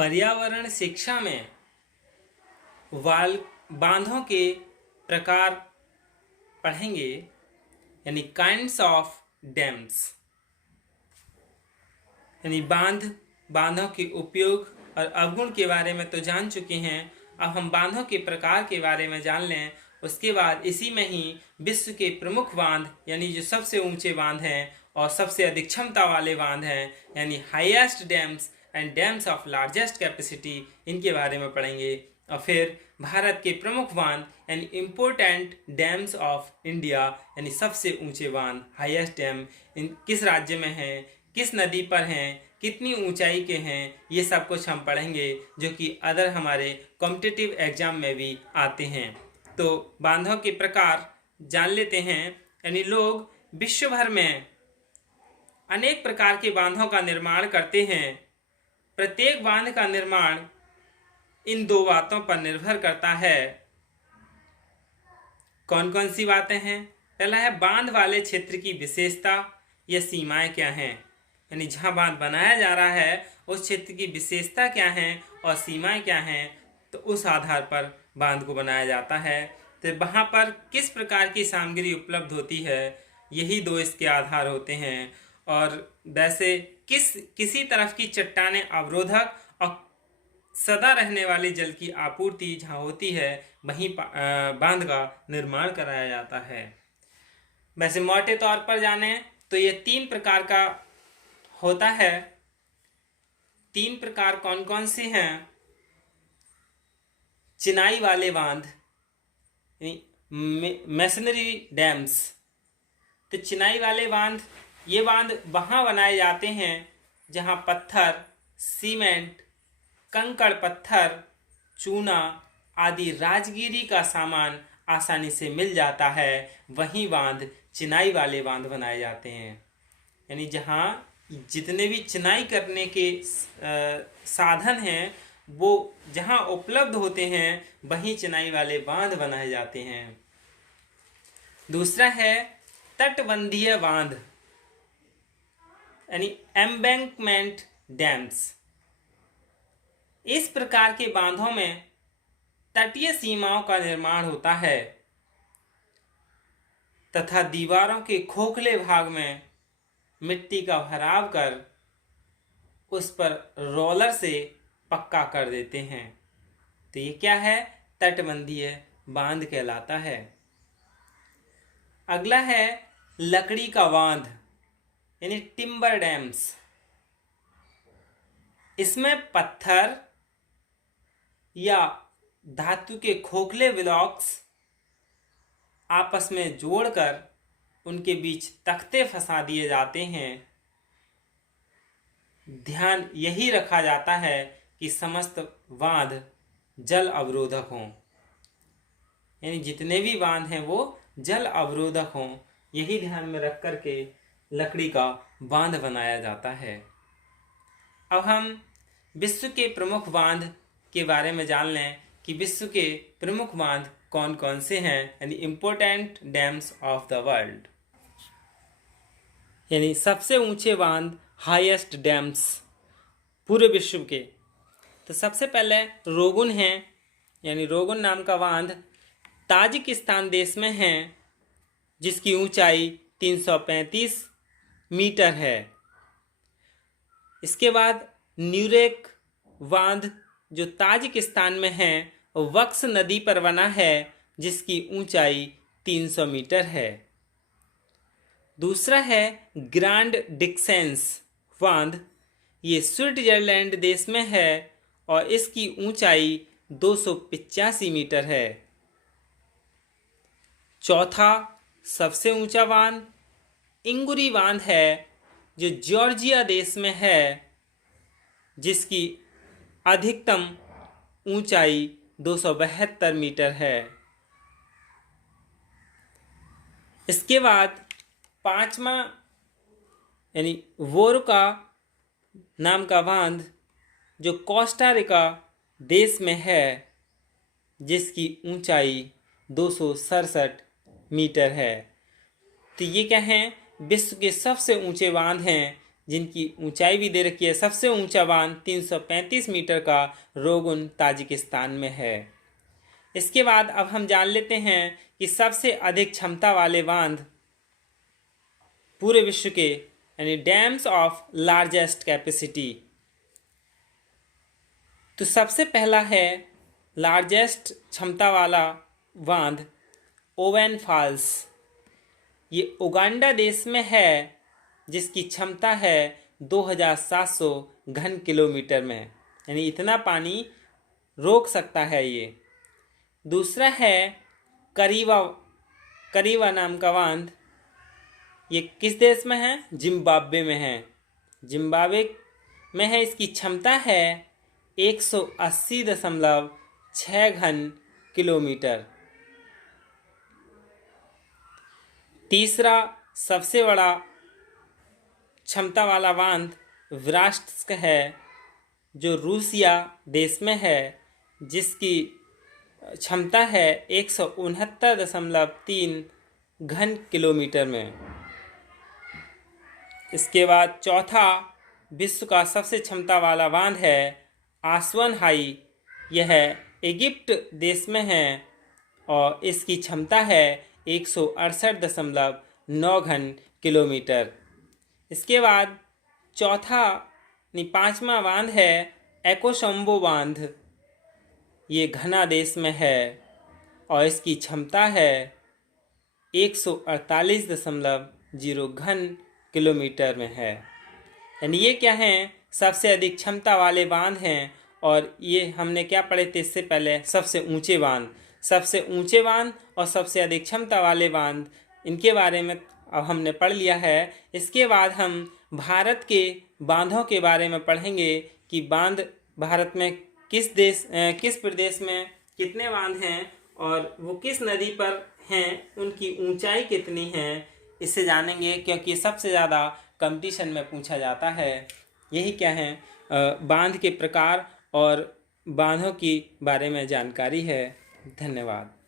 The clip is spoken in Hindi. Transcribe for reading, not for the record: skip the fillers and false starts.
पर्यावरण शिक्षा में वाल बांधों के प्रकार पढ़ेंगे, यानी काइंड्स ऑफ डैम्स, यानी बांधों के उपयोग और अवगुण के बारे में तो जान चुके हैं। अब हम बांधों के प्रकार के बारे में जान लें। उसके बाद इसी में ही विश्व के प्रमुख बांध, यानी जो सबसे ऊंचे बांध हैं और सबसे अधिक क्षमता वाले बांध हैं, यानी highest dams and dams of largest capacity, इनके बारे में पढ़ेंगे। और फिर भारत के प्रमुख बांध यानी इम्पोर्टेंट डैम्स ऑफ इंडिया, यानी सबसे ऊंचे बांध, हाईएस्ट डैम किस राज्य में हैं, किस नदी पर हैं, कितनी ऊंचाई के हैं, ये सब कुछ हम पढ़ेंगे, जो कि अदर हमारे कॉम्पिटिटिव एग्जाम में भी आते हैं। तो बांधों के प्रकार जान लेते हैं। यानी लोग विश्व भर में अनेक प्रकार के बांधों का निर्माण करते हैं। प्रत्येक बांध का निर्माण इन दो बातों पर निर्भर करता है। कौन कौन सी बातें हैं? पहला है बांध वाले क्षेत्र की विशेषता या सीमाएं क्या हैं, यानी जहां बांध बनाया जा रहा है उस क्षेत्र की विशेषता क्या है और सीमाएं क्या हैं, तो उस आधार पर बांध को बनाया जाता है। तो वहां पर किस प्रकार की सामग्री उपलब्ध होती है, यही दो इसके आधार होते हैं। और वैसे किसी तरफ की चट्टानें अवरोधक और सदा रहने वाले जल की आपूर्ति जहाँ होती है, वहीं बांध का निर्माण कराया जाता है। वैसे मोटे तौर पर जाने तो ये 3 प्रकार का होता है। 3 प्रकार कौन कौन से हैं? चिनाई वाले बांध, मैसनरी डैम्स। तो चिनाई वाले बांध, ये बांध वहाँ बनाए जाते हैं जहाँ पत्थर, सीमेंट, कंकड़ पत्थर, चूना आदि राजगिरी का सामान आसानी से मिल जाता है। वहीं बांध, चिनाई वाले बांध बनाए जाते हैं। यानी जहाँ जितने भी चिनाई करने के साधन हैं वो जहाँ उपलब्ध होते हैं, वहीं चिनाई वाले बांध बनाए जाते हैं। दूसरा है तटबंधीय बांध, यानी एम्बैंकमेंट डैम्स। इस प्रकार के बांधों में तटीय सीमाओं का निर्माण होता है तथा दीवारों के खोखले भाग में मिट्टी का भराव कर उस पर रोलर से पक्का कर देते हैं। तो ये क्या है? तटबंधीय बांध कहलाता है। अगला है लकड़ी का बांध, यानी टिम्बर डैम्स। इसमें पत्थर या धातु के खोखले ब्लॉक्स आपस में जोड़कर उनके बीच तख्ते फंसा दिए जाते हैं। ध्यान यही रखा जाता है कि समस्त बांध जल अवरोधक हों, यानी जितने भी बांध हैं वो जल अवरोधक हों, यही ध्यान में रख कर के लकड़ी का बांध बनाया जाता है। अब हम विश्व के प्रमुख बांध के बारे में जान लें कि विश्व के प्रमुख बांध कौन कौन से हैं, यानी important dams of the world, यानी सबसे ऊंचे बांध, हाईएस्ट डैम्स पूरे विश्व के। तो सबसे पहले रोगुन है, यानी रोगुन नाम का बांध ताजिकिस्तान देश में है, जिसकी ऊंचाई 335 मीटर है। इसके बाद न्यूरेक बांध जो ताजिकिस्तान में है, वक्स नदी पर बना है, जिसकी ऊंचाई 300 मीटर है। दूसरा है ग्रांड डिक्सेंस बांध, ये स्विट्जरलैंड देश में है और इसकी ऊंचाई 285 मीटर है। चौथा सबसे ऊंचा बांध इंगुरी बांध है, जो जॉर्जिया देश में है, जिसकी अधिकतम ऊंचाई 272 मीटर है। इसके बाद पांचवा यानी वोरका नाम का बांध जो कोस्टा रिका देश में है, जिसकी ऊंचाई 267 मीटर है। तो ये क्या हैं? विश्व के सबसे ऊंचे बांध हैं, जिनकी ऊंचाई भी दे रखी है। सबसे ऊंचा बांध 335 मीटर का रोगुन ताजिकिस्तान में है। इसके बाद अब हम जान लेते हैं कि सबसे अधिक क्षमता वाले बांध पूरे विश्व के, यानी डैम्स ऑफ लार्जेस्ट कैपेसिटी। तो सबसे पहला है लार्जेस्ट क्षमता वाला बांध ओवेन फॉल्स। ये उगांडा देश में है, जिसकी क्षमता है 2700 घन किलोमीटर में, यानी इतना पानी रोक सकता है ये। दूसरा है करीवा नाम का बांध। ये किस देश में है? जिम्बाब्वे में है। जिम्बाब्वे में है। इसकी क्षमता है 180.6 घन किलोमीटर। तीसरा सबसे बड़ा क्षमता वाला बांध व्राष्ट है, जो रूसिया देश में है, जिसकी क्षमता है 169.3 घन किलोमीटर में। इसके बाद चौथा विश्व का सबसे क्षमता वाला बांध है आसवन हाई। यह इजिप्ट देश में है और इसकी क्षमता है 168.9 घन किलोमीटर। इसके बाद पांचवा बांध है एकोशंबो बांध। ये घना देश में है और इसकी क्षमता है 148.0 घन किलोमीटर में है। यानी ये क्या हैं? सबसे अधिक क्षमता वाले बांध हैं। और ये हमने क्या पढ़े थे इससे पहले? सबसे ऊंचे बांध और सबसे अधिक क्षमता वाले बांध, इनके बारे में अब हमने पढ़ लिया है। इसके बाद हम भारत के बांधों के बारे में पढ़ेंगे कि बांध भारत में किस प्रदेश में कितने बांध हैं और वो किस नदी पर हैं, उनकी ऊंचाई कितनी है, इससे जानेंगे, क्योंकि सबसे ज़्यादा कंपटीशन में पूछा जाता है। यही क्या है बांध के प्रकार और बांधों की बारे में जानकारी है। धन्यवाद।